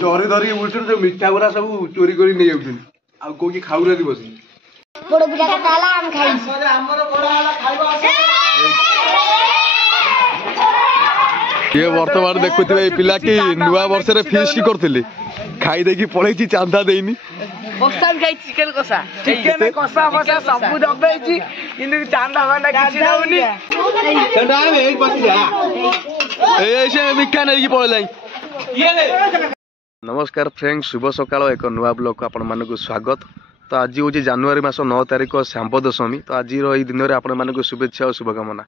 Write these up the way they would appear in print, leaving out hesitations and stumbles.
जरी धरिक बुलुछन जो मिठा गुरा सब चोरी करी नहीं जाउछन आ कोकी खाउरादी बसी बड़ पिठा कटाला हम खाई हमर बड़ा वाला खाइबो ये वर्तमान देखुथिबे पिला की नुवा वर्ष रे फीस की करथिले खाई देकी पळैची चांदा देइनी कोसा खाई चिकन कोसा कोसा सब दबेची किंतु चांदा वाला किछि दउनी चंदा ए बसी जा ए से मिठा नै की पळलाई नमस्कार फ्रेंड्स शुभ सकाळ एक नुवा ब्लॉग को आपण मानको स्वागत। तो आज हूँ जनवरी मास 9 तारिख शांब दशमी। तो आज दिन में आपण मानको शुभेच्छा और शुभकामना।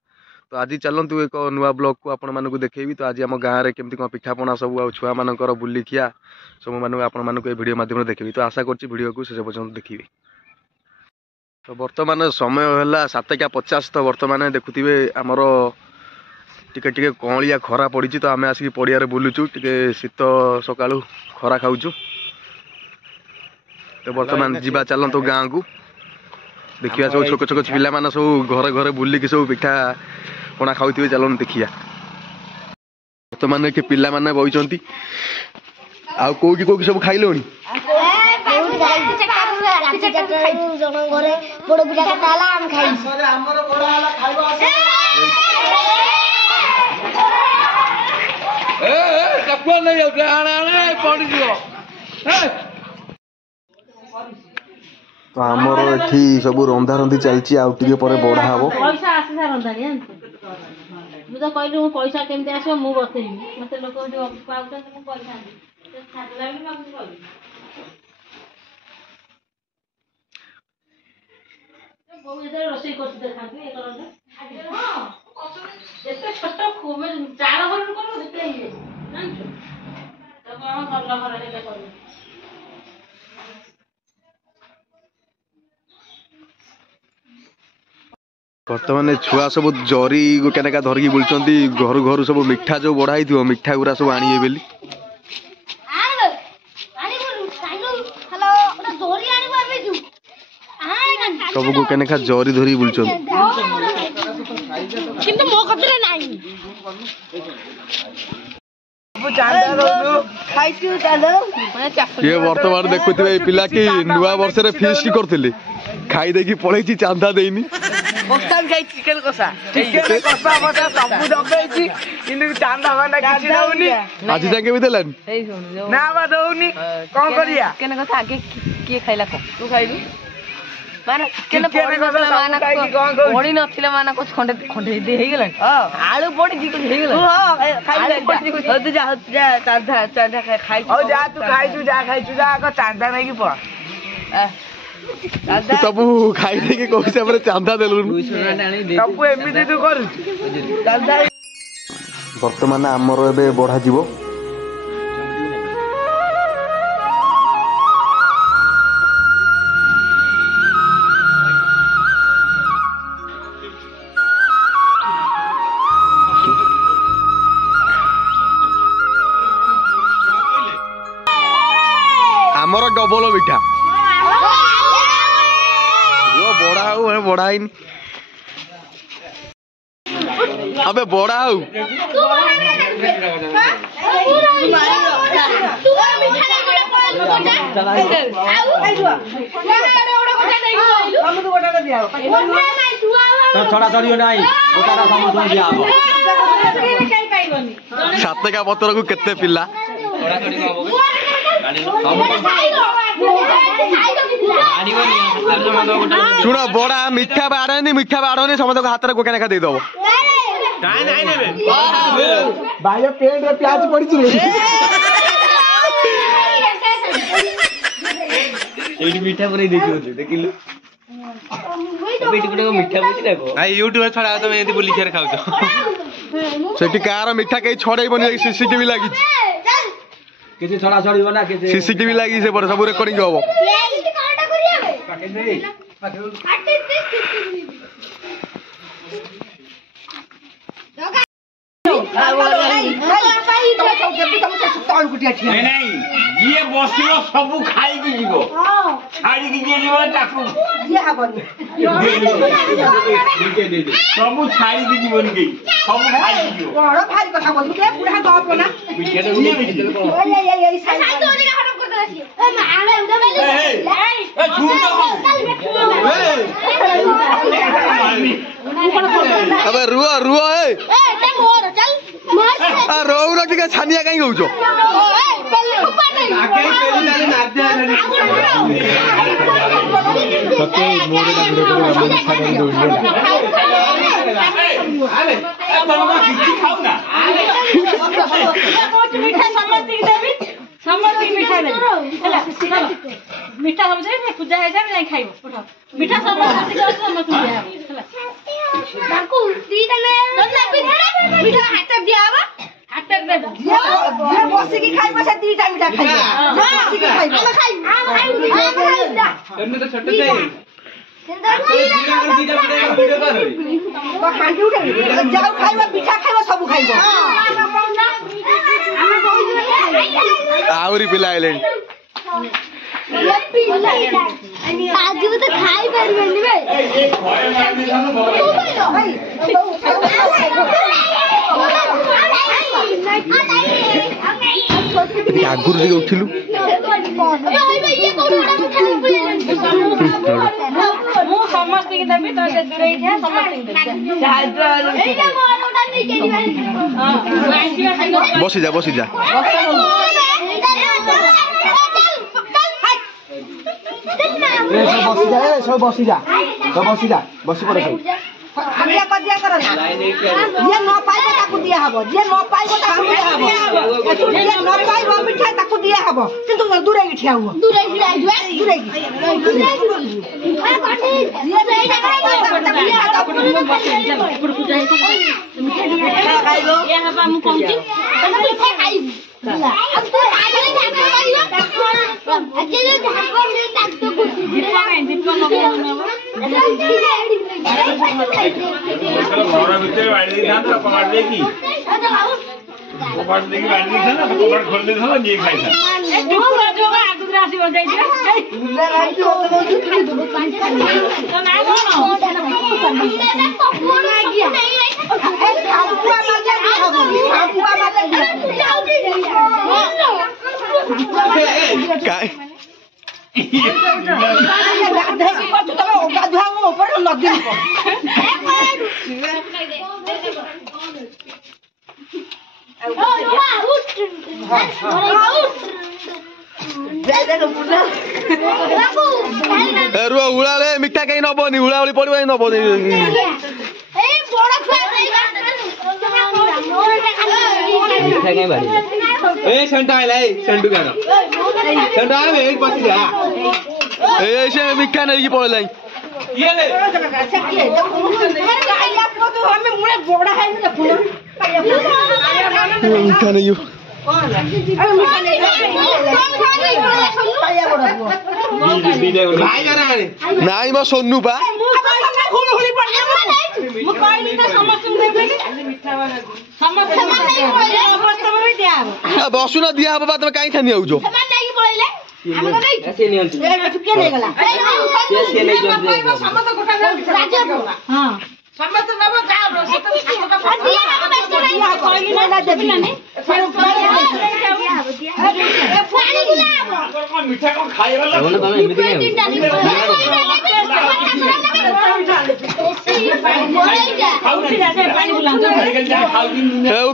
तो आज चलतु एक नुआ ब्लॉग को आपण मानको देखेबी। तो आज आम गाँव में केमती कौन पिठापणा सब आ छुआ मानकर बुली खिया सब मानक आपण मानको ए वीडियो माध्यम देखेबी। तो आशा करछि वीडियो को शेष पर्यंत देखिबे। तो वर्तमान समय है 7:50। तो वर्तमान देखुथिबे आमर टिके टिके कलिया खरा पड़ी। तो आम आसिक पड़िया बुलुचु टिके शीत सकाळु खरा खाऊचु। तो वर्तमान जीवा चलतु गाँव को देखिया सब छोट छोट पिला मान सब घरे घरे बुलिक सब पिठा पणा खाऊे चलन देखिया। वर्तमान के पिला माने बइचंती आ कोकी कोकी सब खाइलोनी तो आमर एठी सब रंधा रंधी चलची आउ टिके परे बढा हबो। पैसा आसे सा रंधा नि मु तो कहलु पैसा केमते आसो मु बतेइबी मते लोक जो पाउत मु पैसा दे छाडला भी मु कहलु बहु इधर रोसई करते देखाती ए करंगे हां एते छोट खूबे चार घर करू देते ही जानछु तो हम करला घर हेले करू वर्तमान छुआ सब जरी केनेका धरिकी बुलचंती घर घर सब मिठा जो बढ़ाई थी मिठा गुरा सब आनिए बेली सब को केनेका जरी धरी बुलचंती किंतु मो कतरे नाही ये वर्तमान देखुथिबे पिला की नुवा वर्ष रे फीस की करथिले खाई देकी पळैची चांदा देइनी कोसा खाई चिकन कोसा सब दबेची किंतु चांदा वाला किछि दउनी आज जाके भी देलन ना बा दउनी कोन करिया केने कथा आगे के खाइला को तू खाइलु माने चिकन पड़ी नथिला बड़ी नथिला माने कुछ खंडे खंडे दे हे गेलन आलू बड़ी जी कुछ हे गेलन खाई तू जा चांदा खाई ओ जा तू खाई तू जा को चांदा नहीं की पड़ तबु खाई दे के कोई से हमरे चांदा देलुन तबु एमिति तू कर चांदा वर्तमान हमर एबे बढ़ा जीवो हमर डबल मिठा बड़ा हो बड़ा ही अबे बड़ा हो सातका पतर को केते पिला शुण बड़ा मिठा बाड़नी समस्त हाथ में गोका लेखा दे दब भाई पेट में प्याज पड़ी मीठा पूरा देखिलु यूट्यूब छड़ा तुम एमती बुली खेर खाऊ से कार मिठा कहीं छड़ेबनी सीसीटीवी लगी किसी छड़ा छड़ी बना किसी सीसीटीवी लगी से पर सब रेकॉर्डिंग हो नहीं ये बसियो सब खाई की जीवो छाड़ी की जीवो ताकू ये हबनी सब छाड़ी की जीवन के सब खाई की जीवो बड़ भारी कथा बोलू के पूरा गप ना ये अबे रुआ रुआ रोऊ ना टिके छानिया कहीं हो जो मीठा समझे पूजा है नहीं खाइब मीठा आवरी पिला आजू तो खाई परिबेनी बे आगुर दिके उठिलु मु समस्त की देबी तो से दूर ही है समस्त की देबी बसी जा सब बसी जा बसी पड़े सब हमला कर दिया करो ना ये न पाइबो ताकू दिया हबो जे न पाइबो ताकू दिया हबो ये न पाइबो मिठा ताकू दिया हबो किंतु दूरे की ठिया हुआ दूरे की आ पाटी ये बेटा खाइबो ये हबा मु पहुंची मिठा खाइबो अब तो आगे जाके परिबो अकेले जाको में ताक तो कुछ दीपक मोरा भीतर वाड़ी था तो कबाड़ देगी कबाड़ देगी वाड़ी था ना तो कबाड़ खोल दे था ये खाई था दीपक जो आगुरासी हो जाई दिया ले राई तो ना कोन पकोड़ा गया खापुआ माजे खापुआ माजे काय रुआ उड़ाले मिठा कहीं नबनी उड़ावली पड़वा नबनी ए संटा आइला ए संटू गाना संटा आवे एक बस जा ऐसे मिठा नहीं पड़लाई ये ले मिठा नहीं भाई जा रहा है नाई म सोन्नु बा बसु न दिया हबा तमे काई खानी आउ जो ऐसे नहीं होती ऐसे नहीं जोड़ हां समस्त नब जाओ मीठा को खाए वाला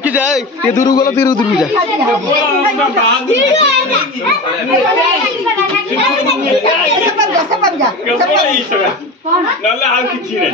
की जाए ये दूर गलो तीर दूर जा नल्ला आउ किछि रे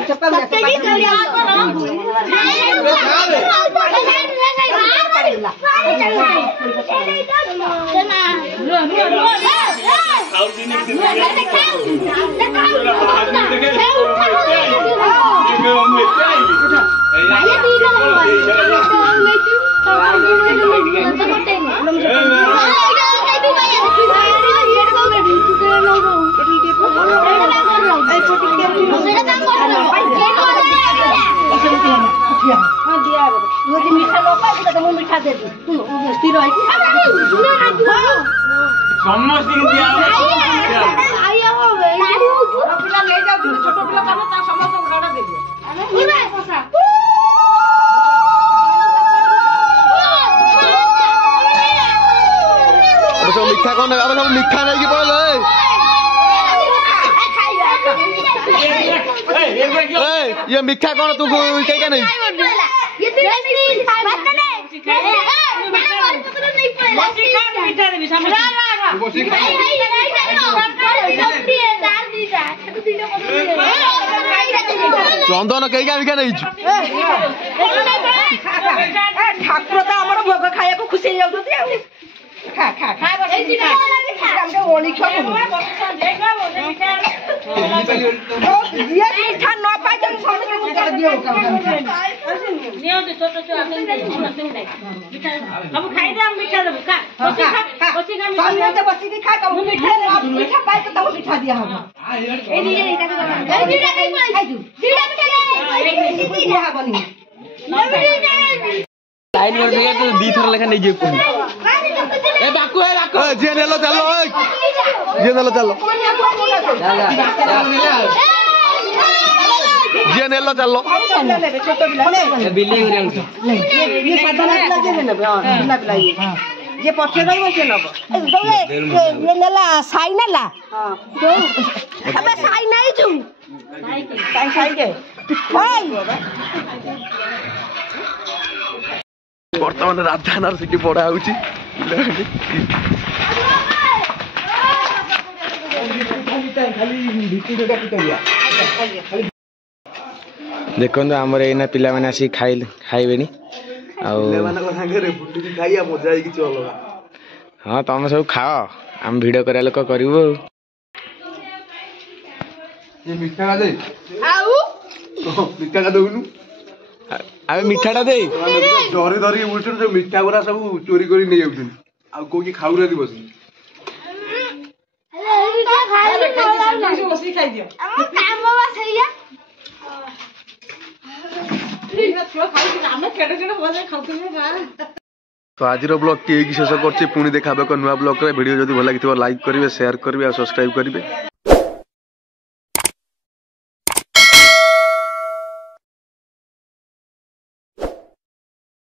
मीठा दे स्थिर समस्त दिया छोट पिला समस्त गाड़ा दे सब मिठा कौन अब सब मिठा नहीं कि पड़े ये मिठा कौन तू कहीं का नहीं चंदन कहीं का नहीं ठाकुर तो आम भोग खाया खुशी खा खा खा ओली जी मीठा न पाई बसिकी खा मीठा पाई तो मीठा दिया हम लाइन कर देगा तो 2 थर लेखा नहीं जे को ए बाकू जे नेलो चलो जे नेलो चलो जे नेलो चलो बिल्ली उरे ये साधारण लगे ने हां बिना बिलाई ये पछे गई से नब ये नेला साई नेला हां अबे साई नहीं छु साई के ओए बर्तमान राजधानी से पढ़ा हो देखो आमर एना पिला माने आसी खाइबे नी हाँ तुम सब खाओ आम भिड करा लोक करू मिठा दे मिठा दउनु आ मिठाटा दे डरी धरिक बुलछन जो मिठा गुरा सब चोरी करी नहीं जाउछन आ को की खाउ रे बस बसी खाई दियो हम काम बस हैया तो आज ब्लॉग की शेष कर पुणी देखा एक नुआ ब्लॉग वीडियो जब भल लगी लाइक करेंगे शेयर करेंगे और सब्सक्राइब करेंगे।